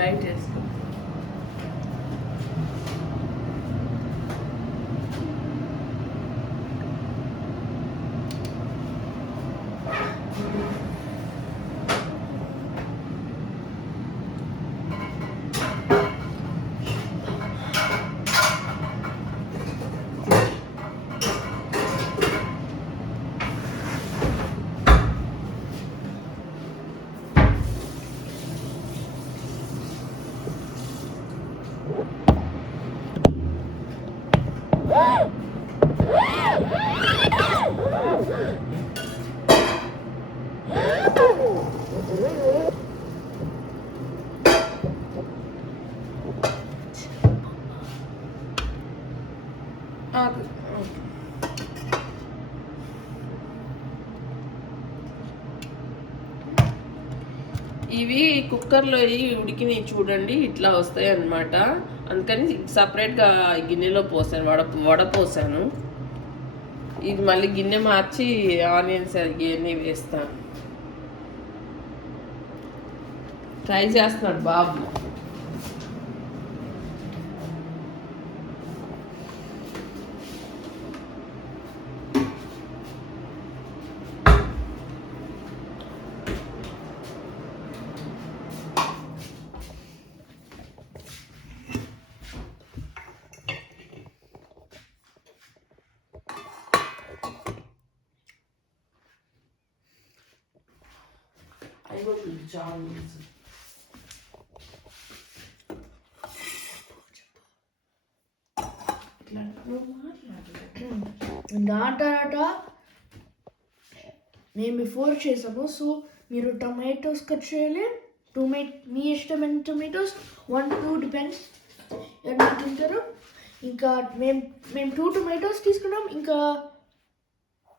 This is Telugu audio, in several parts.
లైట్ వేసుకో. ఇవి కుక్కర్లో ఉడికినవి చూడండి, ఇట్లా వస్తాయి అన్నమాట. అందుకని సపరేట్గా గిన్నెలో పోసాను, వడపోసాను. ఇది మళ్ళీ గిన్నె మార్చి ఆనియన్స్ ఇవన్నీ వేస్తాను. ట్రై చేస్తున్నాడు బాబు. దాని తర్వాత మేము బిఫోర్ చేసాము. సో మీరు టొమాటోస్ కట్ చేయాలి. మీ ఇష్టమైన టొమాటోస్ 1-2 డిపెండ్స్ ఎంత తింటారు. ఇంకా మేము 2 టొమాటోస్ తీసుకున్నాం. ఇంకా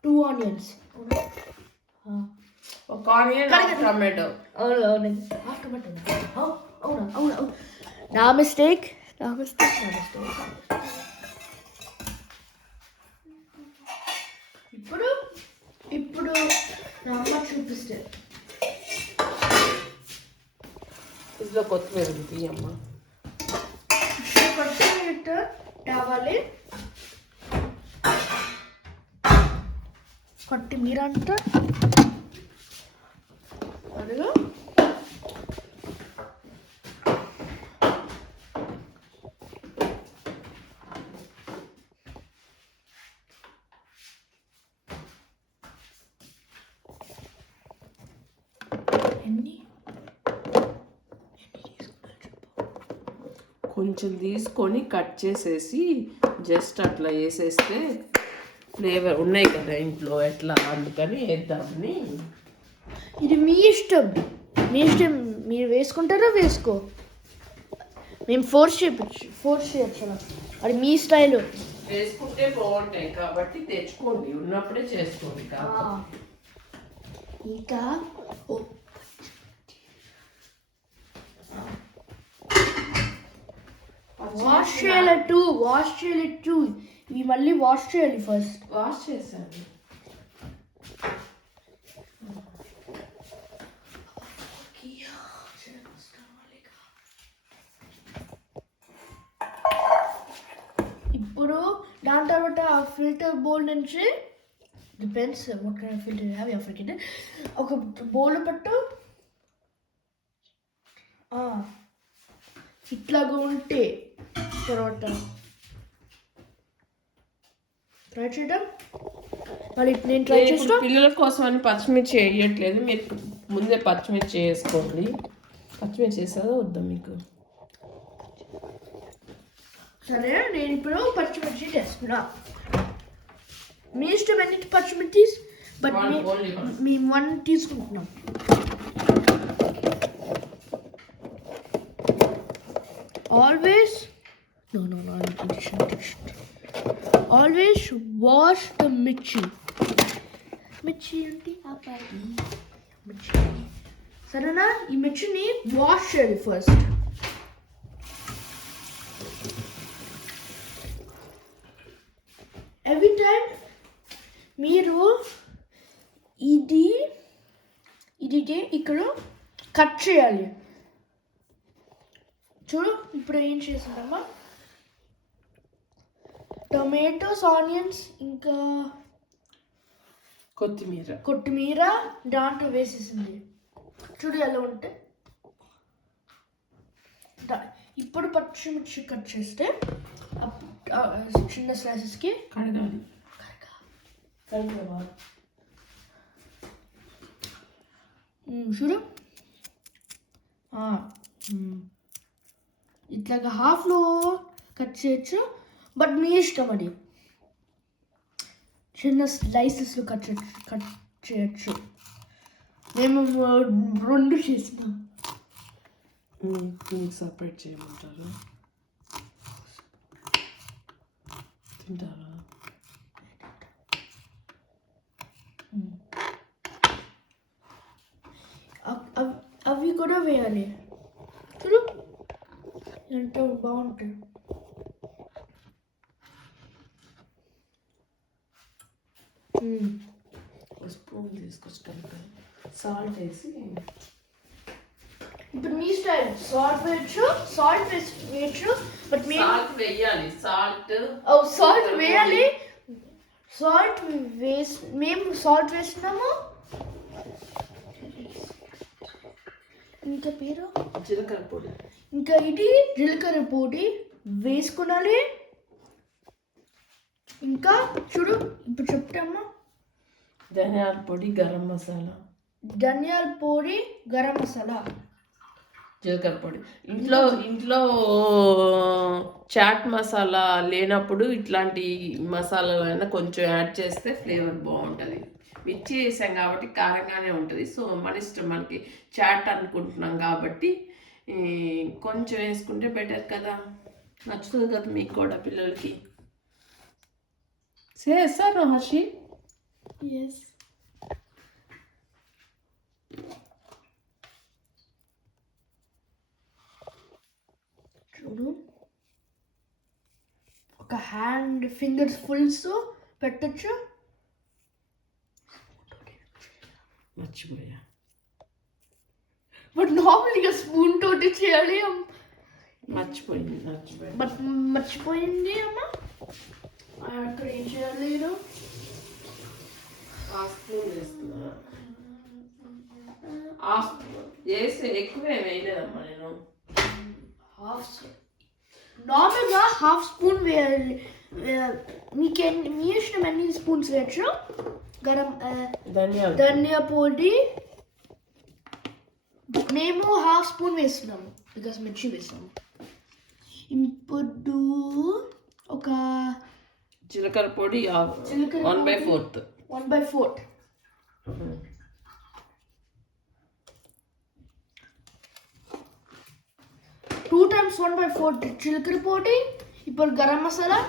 2 ఆనియన్స్. ఒక ఆనియన్ టొమాటో. అవును నా మిస్టేక్. ఇప్పుడు నా అమ్మ చూపిస్తే ఇందులో కొత్తిమీర తీయమ్మ. కొత్తిమీర తేవాలి. కొత్తిమీర అంటే అదిగా కొంచెం తీసుకొని కట్ చేసేసి జస్ట్ అట్లా వేసేస్తే ఫ్లేవర్ ఉన్నాయి కదా ఇంట్లో, ఎట్లా అందుకని వేద్దామని. ఇది మీ ఇష్టం. మీరు వేసుకుంటారా వేసుకో. మేము ఫోర్స్ చేయొచ్చు. అది మీ స్టైల్. వేసుకుంటే బాగుంటాయి కాబట్టి తెచ్చుకోండి, ఉన్నప్పుడే చేసుకోండి. ఇంకా వాష్ చేయాలి టూ. ఇవి మళ్ళీ వాష్ చేయాలి. ఫస్ట్ వాష్ చేశాను. ఇప్పుడు దాని తర్వాత ఆ ఫిల్టర్ బౌల్ నుంచి depends what kind of filter you have. You forget it. ఒక బౌల్ పట్టు. ఇట్లాగా ఉంటే తర్వాత ట్రై చేయడం. మళ్ళీ నేను ట్రై చేస్తా. పిల్లల కోసం అని పచ్చిమిర్చి వేయట్లేదు, మీరు ముందే పచ్చిమిర్చి వేసుకోండి. పచ్చిమిర్చి వేసాదో వద్దా మీకు? సరే, నేను ఇప్పుడు పచ్చిమిర్చి చేస్తున్నా. మీ ఇష్టం ఎన్ని పచ్చిమిర్చి, బట్ మేము 1 తీసుకుంటున్నాం. Always always wash the mirchi అంటే ఆపాలి. సరేనా? ఈ మిర్చిని వాష్ చేయాలి ఫస్ట్. ఎవ్రీ టైం మీరు ఇది ఇక్కడ కట్ చేయాలి. చూడు ఇప్పుడు ఏం చేస్తున్నామా, టొమాటోస్, ఆనియన్స్, ఇంకా కొత్తిమీర దాంట్లో వేసేసింది. చూడు ఎలా ఉంటే. ఇప్పుడు పచ్చిమిర్చి కట్ చేస్తే చిన్న స్లైసెస్కి కడగాలి. చూడు ఇట్లాగా హాఫ్లో కట్ చేయొచ్చు, బట్ మీ ఇష్టం అది. చిన్న స్లైసెస్లో కట్ చేయొచ్చు. మేము 2 చేసినాం. సపరేట్ చేయమంటారా? తింటారా? అవి కూడా వేయాలి. చూడు ఎంతో బాగుంటుంది. స్పూన్ తీసుకొచ్చుకుంటా, సాల్ట్ వేసి. ఇప్పుడు మీ స్టైల్ సాల్ట్ వేయచ్చు, బట్ సాల్ట్ వేయాలి. సాల్ట్ వేయాలి. మేము సాల్ట్ వేస్తున్నాము. ఇంకా పేరు జీలకర్ర పొడి. ఇంకా ఇది జీలకర్ర పొడి వేసుకున్నాలి. ఇంకా చూడు ఇప్పుడు చెప్తామా, ధనియాల పొడి, గరం మసాలా, జీలకర్ర పొడి. ఇంట్లో చాట్ మసాలా లేనప్పుడు ఇట్లాంటి మసాలాలైనా కొంచెం యాడ్ చేస్తే ఫ్లేవర్ బాగుంటుంది. మిర్చి వేసాం కాబట్టి కారంగానే ఉంటుంది. సో మన ఇష్టం, మనకి చాట్ అనుకుంటున్నాం కాబట్టి కొంచెం వేసుకుంటే బెటర్ కదా. నచ్చుతుంది కదా మీకు కూడా, పిల్లలకి. చేస్తాను హర్షి. ఎస్. చూడు ఒక హ్యాండ్ ఫింగర్స్ ఫుల్స్ పెట్టచ్చు. మర్చిపోయా. బట్ నార్మల్గా స్పూన్ తోటి చేయాలి. మర్చిపోయింది అమ్మ. అక్కడ ఏం చేయాలి? స్పూన్ వేస్తున్నా. వేస్తే ఎక్కువే వేయలేదమ్మా నేను. నార్మల్గా హాఫ్ స్పూన్ వేయాలి. మీ ఇష్టం ఎన్ని స్పూన్స్ వేయచ్చు. ధనియా పొడి మేము హాఫ్ స్పూన్ వేస్తున్నాము, బికాస్ మిర్చి వేస్తాము. ఇప్పుడు ఒక జీలకర్ర పొడి 1/4. 1/4. టూ టైమ్స్ 1/4 జీలకర్ర పొడి. ఇప్పుడు గరం మసాలా.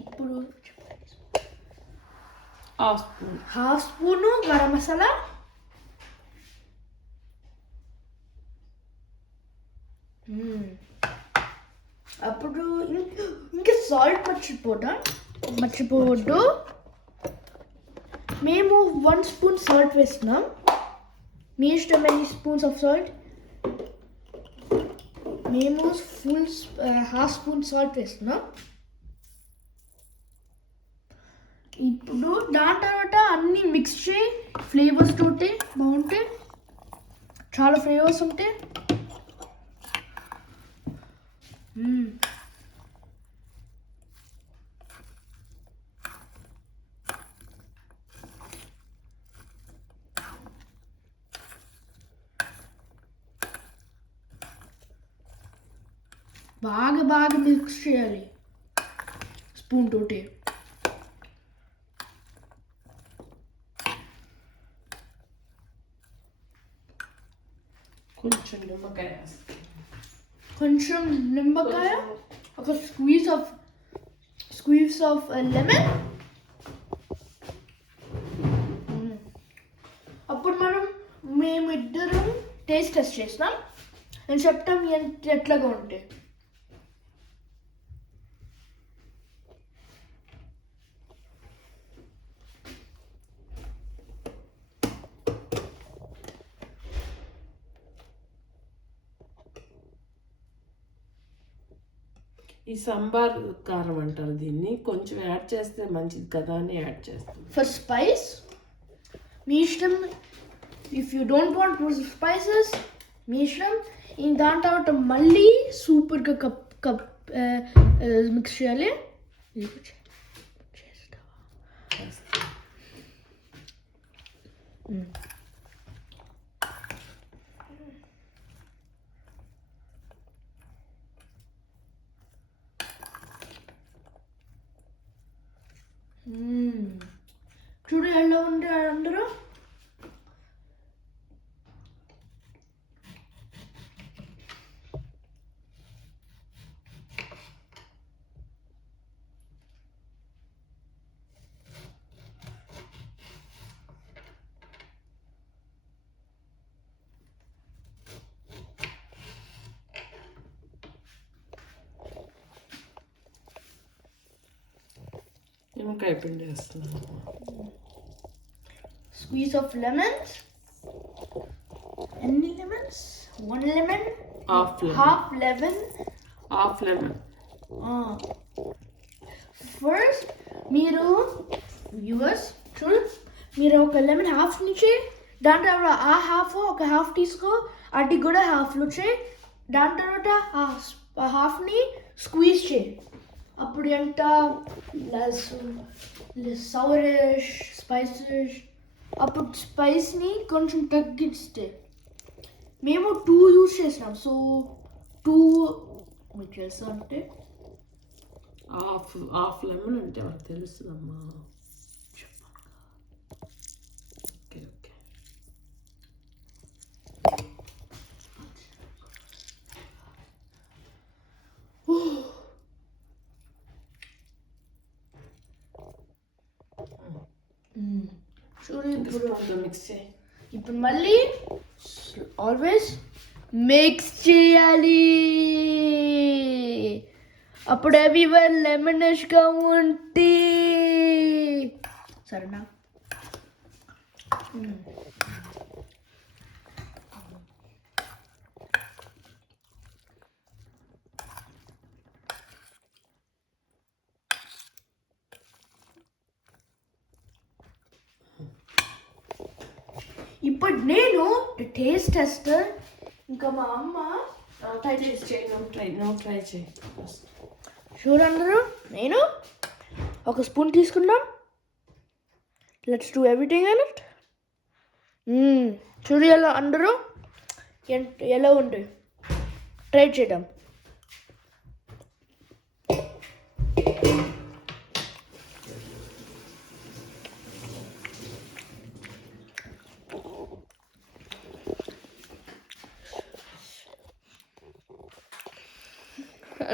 ఇప్పుడు హాఫ్ స్పూను గరం మసాలా. అప్పుడు ఇంకా సాల్ట్ మర్చిపోవద్దు. మేము 1 స్పూన్ సాల్ట్ వేస్తున్నాం. మీ ఇష్టం ఎన్ని స్పూన్స్ ఆఫ్ సాల్ట్. మేము హాఫ్ స్పూన్ సాల్ట్ వేస్తున్నాం. ఇప్పుడు దాని తర్వాత అన్ని మిక్స్ చేయి. ఫ్లేవర్స్ తోటి బాగుంటాయి, చాలా ఫ్లేవర్స్ ఉంటాయి. బాగా మిక్స్ చేయాలి స్పూన్ తోటి. కొంచెం నిమ్మకాయ, ఒక squeeze of lemon. Taste test చేస్తాం నేను చెప్తాం ఎట్లాగా ఉంటే. ఈ సాంబార్ కారం అంటారు దీన్ని, కొంచెం యాడ్ చేస్తే మంచిది కదా అని యాడ్ చేస్తాం. ఫర్ స్పైస్ మీ ఇష్టం, if you don't want spices మీ ఇష్టం. దాని తర్వాత మళ్ళీ సూపర్గా కప్ మిక్స్ చేయాలి. చూడు ఎలా ఉంది అందరూ. నిమ్మకాయ పిండి వేస్తున్నాను. Squeeze of lemons. Any lemons? One lemon. Half lemon. Half lemon. Half lemon. First మీరు వ్యూవర్స్ చూడు, మీరు ఒక లెమన్ హాఫ్ నుంచి దాని తర్వాత ఆ హాఫ్ తీసుకో, అది కూడా హాఫ్లో చేయి. దాని తర్వాత ఆ హాఫ్ని స్క్వీజ్ చేయి. అప్పుడు ఎంత సౌరిష్ స్పైసెస్, అప్పుడు స్పైస్ని కొంచెం తగ్గిస్తే. మేము 2 యూజ్ చేసినాం, సో 2 మీకు తెలుసా అంటే హాఫ్ లెమన్ అంటే వాళ్ళకి తెలుస్తుందమ్మా. Okay okay. చూడు ఇప్పుడు మిక్స్ చేయి. ఇప్పుడు మళ్ళీ ఆల్వేస్ మిక్స్ చేయాలి. అప్పుడు ఎవరివర్ లెమనిష్గా ఉంటే సరేనా. ఇప్పుడు నేను టేస్ట్ టెస్టర్, ఇంకా మా అమ్మ ట్రై చేయి. ట్రై చేయి. చూడందరూ, నేను ఒక స్పూన్ తీసుకున్నాం. Let's do everything in it. చూడు ఎలా అందరూ ఎలా ఉంటుంది ట్రై చేయడం.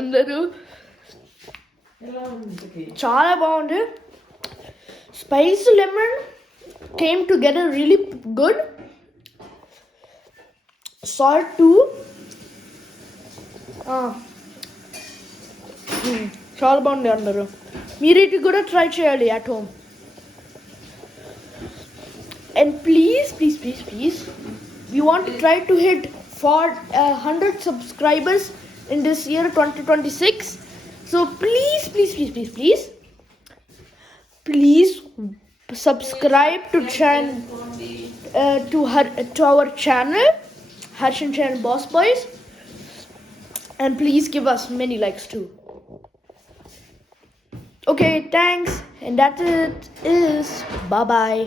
అందరూ చాలా బాగుంది. Spice lemon came together really good. Salt two చాలా బాగుంది. అందరూ మీరు ఇది కూడా ట్రై చేయాలి at home. And please, we want to try to hit 100 subscribers in this year 2026. So please subscribe to our channel, Harshan Channel Boss Boys, and please give us many likes too. Okay, thanks, and that it is. Bye bye.